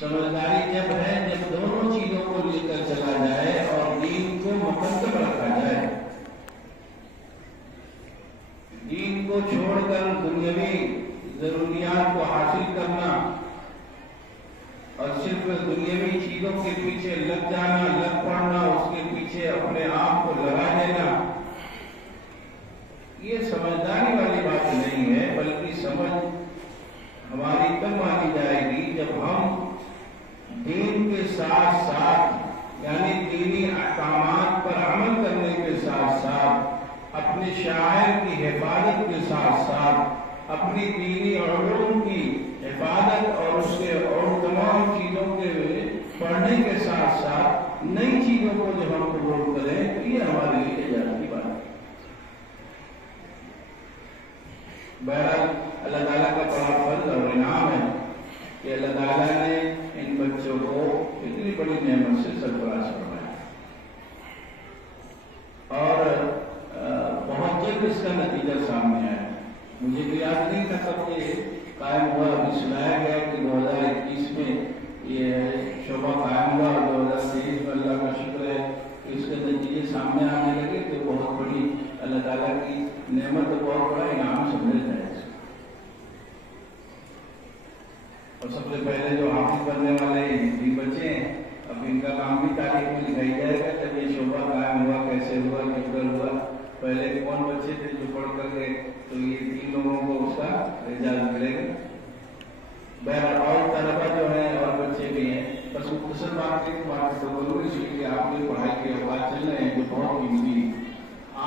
سمجھداری جب ہے جب دونوں چیزوں کو لے کر چلا جائے اور دین کو مقدم رکھا جائے، دین کو چھوڑ کر دنیاوی ضروریات کو حاصل کرنا اور صرف دنیاوی چیزوں کے پیچھے لگ جانا، لگ پڑنا، اس کے پیچھے اپنے آپ کو لگا دینا، یہ سمجھداری والی بات نہیں ہے، بلکہ سمجھ ہماری تب مانی جائے گی جب ہم دین کے ساتھ ساتھ یعنی دینی احکامات پر عمل کرنے کے ساتھ ساتھ اپنے شاعر کی حفاظت کے ساتھ ساتھ اپنی دینی علوم کی حفاظت اور اس کے اور تمام چیزوں کے پڑھنے کے ساتھ ساتھ نئی چیزوں کو جب ہم قبول کریں تو یہ ہمارے لیے اجازت کی بات ہے۔ بہرحال اللہ تعالیٰ کا بڑا فضل اور انعام ہے کہ اللہ تعالیٰ نے ان بچوں کو اتنی بڑی نعمت سے سرفراز فرمایا اور بہت جلد اس کا نتیجہ سامنے آیا۔ مجھے بھی یاد نہیں تھا کب یہ قائم ہوا، ابھی سنایا گیا کہ 2021 میں یہ شعبہ قائم ہوا اور 2023 میں اللہ کا شکر ہے کہ اس کے نتیجے سامنے آنے لگے، تو بہت بڑی اللہ تعالیٰ کی نعمت اور بہت بڑا انعام سمجھتا ہے۔ اور سب سے پہلے جو حافظ بننے والے بھی بچے ہیں، اب ان کا نام بھی تاریخ میں لکھائی جائے گا جب یہ شعبہ قائم ہوا، کیسے ہوا، کس طرح ہوا، پہلے کون بچے تھے جو پڑھ کر گئے، تو یہ 3 لوگوں کو اس کا اعزاز ملے گا۔ بہرحال اور طلبہ جو ہیں اور بچے بھی ہیں، بس مختصر بات تو بولوں اس لیے کہ آپ کی پڑھائی کے اوقات چل رہے ہیں جو بہت قیمتی ہے۔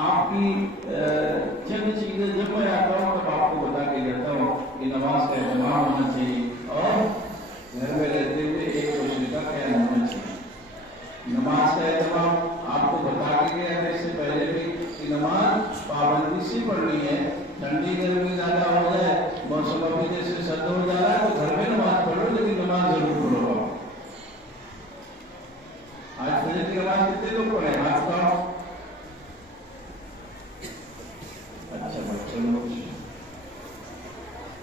آپ کی چند چیزیں جب میں آتا ہوں تب آپ کو بتا کے جاتا ہوں کہ نماز کا اہتمام ہونا چاہیے اور گھر میں رہتے ہوئے ایک دوسرے کا خیال ہونا چاہیے۔ نماز کا اہتمام آپ کو بتا کے گیا ہے اس سے پہلے بھی کہ نماز پابندی سے پڑھنی ہے۔ ٹھنڈی گرمی زیادہ ہو جائے، موسم ابھی جیسے سرد ہو جا رہا ہے تو گھر میں نماز پڑھو، لیکن نماز ضرور پڑھو۔ آج فجر کی نماز کتنے لوگ پڑھے؟ ہاتھ اٹھاؤ۔ اچھا بچے لوگ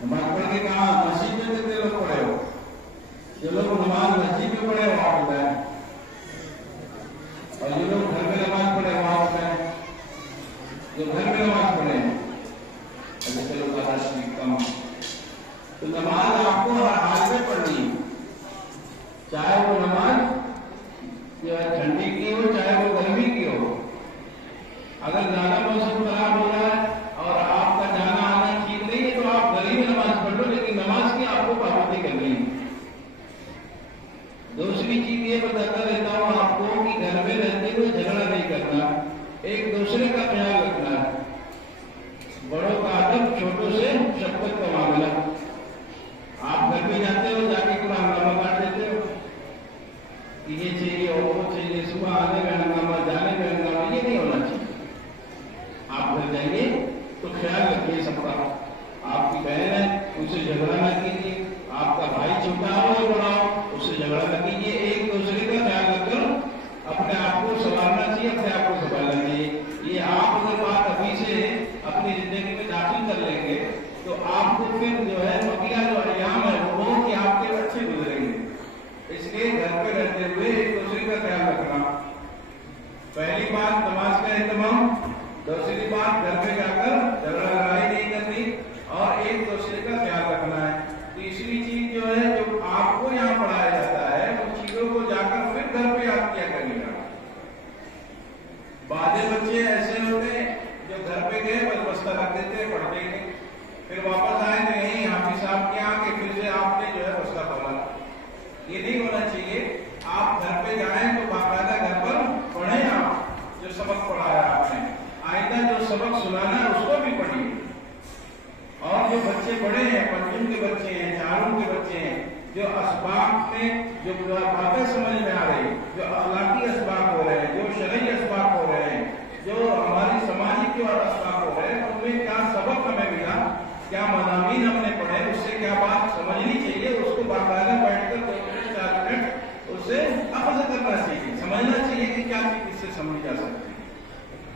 نماز پڑھ کے کہاں مسجد میں کتنے لوگ پڑھے ہو؟ جو لوگ نماز مسجد میں پڑھے ہو آپ بتائیں، اور جو لوگ گھر میں نماز پڑھے ہو آپ بتائیں۔ جو گھر میں نماز پڑھے ہیں چلو کم، تو نماز آپ کو ہر حال میں پڑھنی ہے، چاہے وہ نماز ٹھنڈی کی ہو چاہے وہ گرمی کی ہو۔ اگر زیادہ موسم خراب ہو رہا ہے اور آپ کا جانا آنا ٹھیک نہیں ہے تو آپ گھر میں نماز پڑھ لو، لیکن نماز کی آپ کو پابندی کرنی ہے۔ دوسری چیز یہ بتاتا رہتا ہوں آپ کو کہ گھر میں رہتے ہوئے جھگڑا نہیں کرنا، ایک دوسرے کا خیال رکھنا ہے، بڑوں کا ادب، چھوٹوں سے شفقت کا معاملہ۔ آپ گھر میں جاتے ہو جا کے پورا ہنگامہ کاٹ دیتے ہو کہ یہ چاہیے اور وہ چاہیے، صبح آنے میں ہنگامہ جانے میں ہنگامہ، یہ نہیں ہونا چاہیے۔ آپ گھر جائیے تو خیال رکھیے سب کا، آپ کی بہن ہے ان سے جھگڑا نہ کیجیے، آپ کا بھائی چھوٹا ہو یا بڑا ہو اس سے جھگڑا نہ کیجیے، ایک دوسرے کا خیال رکھ کر اپنے آپ کو سنبھالنا چاہیے، اپنے آپ کو سنبھالنا چاہیے۔ یہ آپ اگر بات ابھی سے اپنی زندگی میں داخل کر لیں گے تو آپ کو پھر جو ہے بقیہ جو ایام ہے وہ بہت ہی آپ کے اچھے گزریں گے۔ اس لیے گھر پہ رہتے ہوئے ایک دوسرے کا خیال رکھنا، پہلی بات نماز کا اہتمام، دوسری بات گھر پہ جا کر جھگڑا لڑائی نہیں کرنی اور ایک دوسرے کا خیال رکھنا ہے۔ تیسری چیز جو ہے جو آپ کو یہاں پڑھایا جاتا ہے ان چیزوں کو جا کر پھر گھر پہ آپ کیا کریں گا۔ بعض بچے ایسے ہوتے ہیں جو گھر پہ گئے بس بستہ رکھ دیتے پڑھتے ہی نہیں، پھر واپس آئے تو یہیں حافظ صاحب کے آ کے پھر سے آپ نے جو ہے بستہ پڑھا۔ یہ نہیں ہونا چاہیے، آپ گھر پہ جائیں تو باقاعدہ گھر پر پڑھیں، آپ جو سبق پڑھایا آپ نے، آئندہ جو سبق سنانا ہے اس کو بھی پڑھیے۔ اور جو بچے بڑے ہیں، پنجم کے بچے ہیں، چاروں کے بچے ہیں، جو اسباق میں جو باتیں سمجھ میں آ رہی، جو اخلاقی اسباق ہو رہے ہیں، جو شرعی اسباق ہو رہے ہیں، جو ہماری سماجی جو اسباق ہو رہے ہیں، ان میں کیا سبق ہمیں ملا، کیا مضامین ہم نے پڑھے، اس سے کیا بات سمجھنی چاہیے، اس کو باقاعدہ بیٹھ کر 2 منٹ 4 منٹ اس سے اخذ کرنا چاہیے، سمجھنا چاہیے کہ کیا چیز اس سے سمجھ جا سکتی ہے۔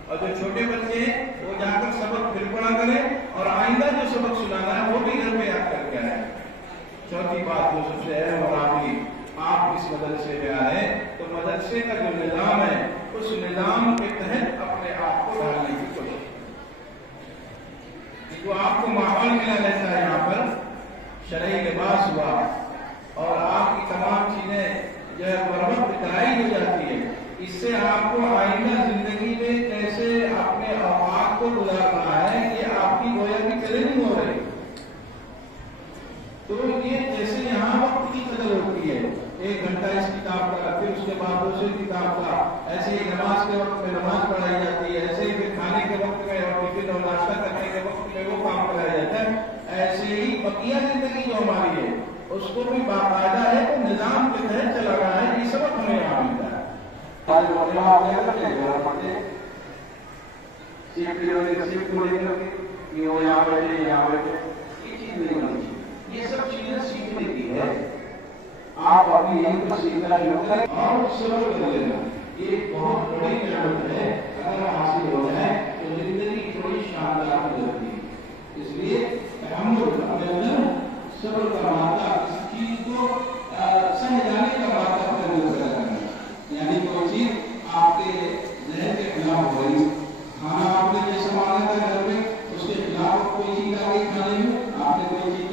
اور جو چھوٹے بچے ہیں وہ جا کر سبق پھر پڑھا کریں اور آئندہ جو سبق سنانا ہے وہ بھی گھر پہ یاد کر کے آئے۔ چوتھی بات جو سب سے اہم اور آخری مدرسے میں آئے تو مدرسے کا جو نظام ہے اس نظام کے تحت اپنے آپ کو ڈالنے کی کوشش، جو آپ کو ماحول ملا رہتا ہے، یہاں پر شرعی لباس ہوا اور آپ کی تمام چیزیں جو ہے مرمت کرائی ہو جاتی ہے، اس سے آپ کو آئندہ زندگی میں کیسے اپنے اوقات کو گزارنا ہے یہ آپ کی گویا کی ٹریننگ ہو رہی ہے۔ تو یہ جیسے یہاں وقت کی قدر ہوتی ہے، 1 گھنٹہ اس کتاب کا، پھر اس کے بعد دوسری کتاب کا، ایسے ہی نماز کے وقت میں نماز پڑھائی جاتی ہے، ایسے ہی پھر کھانے کے وقت میں اور ٹفن اور ناشتہ کرنے کے وقت میں وہ کام کرایا جاتا ہے، ایسے ہی بقیہ زندگی جو ہماری ہے اس کو بھی باقاعدہ ہے تو نظام کے تحت چلانا ہے، یہ سبق ہمیں یہاں ملتا ہے۔ یہ سب چیزیں سیکھنے کی ہے، آپ ابھی یہیں پر سیکھنا شروع کریں اور صبر کر لینا، یہ بہت بڑی نعمت ہے، اگر حاصل ہو جائے تو زندگی تھوڑی شاندار ہو جاتی ہے۔ اس لیے تحمل اپنے اندر صبر کا مادہ، کسی چیز کو سمجھ جانے کا مادہ اپنے اندر پیدا کرنا، یعنی کوئی چیز آپ کے ذہن کے خلاف ہو رہی، کھانا آپ نے جیسے مانگا تھا گھر میں، اس کے خلاف کوئی چیز آ گئی کھانے میں، آپ نے کوئی چیز